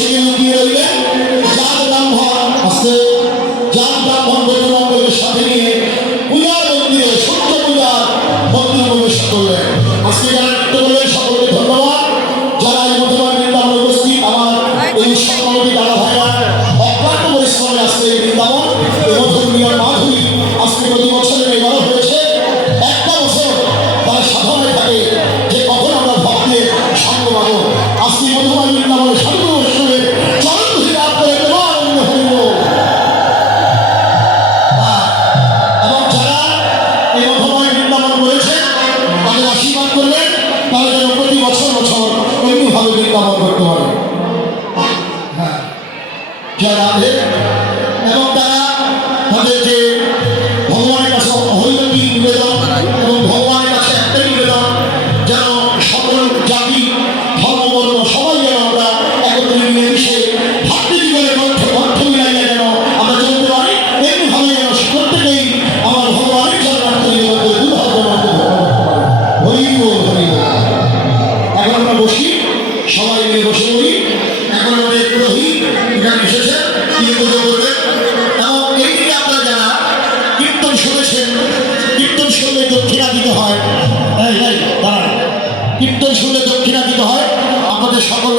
সেখানে লুকিয়ে রইলেন। জাত ব্রাহ্মণ আজকে জাত ব্রাহ্মণ বন্ধুবান্ধবের সাথে নিয়ে পূজার মন্দিরে সূর্য পূজার মন্দিরে প্রবেশ করলেন। আজকে যারা নৃত্য করলেন সকলকে ধন্যবাদ। যারা এই মধ্যমান বৃন্দাবনে উপস্থিত আমার এই সকলকে দাদা ভাইরা অক্লান্ত পরিশ্রমে আজকে এই বৃন্দাবন মধুর মাধুরী আজকে প্রতি বছরের এবারও হয়েছে। একটা বছর তারা সাধনায় থাকে যে কখন আমরা ভক্তের সঙ্গ পাবো। আজকে মধুমান বৃন্দাবনের সাধু বৈষ্ণবের চরণ ধরে লাভ করে আনন্দ হইব। এবং যারা এই মধুমান বৃন্দাবন রয়েছে তাদের আশীর্বাদ করবেন, তারা যেন প্রতি বছর বছর এমনিভাবে বৃন্দাবন করতে পারে। হ্যাঁ, জয় রাধে। এবং তারা তাদের যে ভগবানের কাছে হরিমতি নিবেদন এবং ভগবানের কাছে একটাই নিবেদন যেন সকল জাতি ধর্মবর্ণ সবাই যেন আমরা একত্রে মিলেমিশে ভাতৃ জীবনে কণ্ঠ মিলাইয়া যেন আমরা চলতে পারি। এমনিভাবে যেন প্রত্যেকেই আমার ভগবানের চরণার্থ নিবেদন হরি বল হরি বল। এখন আমরা বসি, সবাই মিলে বসে পড়ি। এখন আমাদের পুরোহিত এখানে এসেছে, তিনি পুজো করবেন। এবং এই দিকে আপনারা যারা কীর্তন শুনেছেন, কীর্তন শুনলে দক্ষিণা দিতে হয়। কীর্তন শুনলে দক্ষিণা দিতে হয়। আপনাদের সকল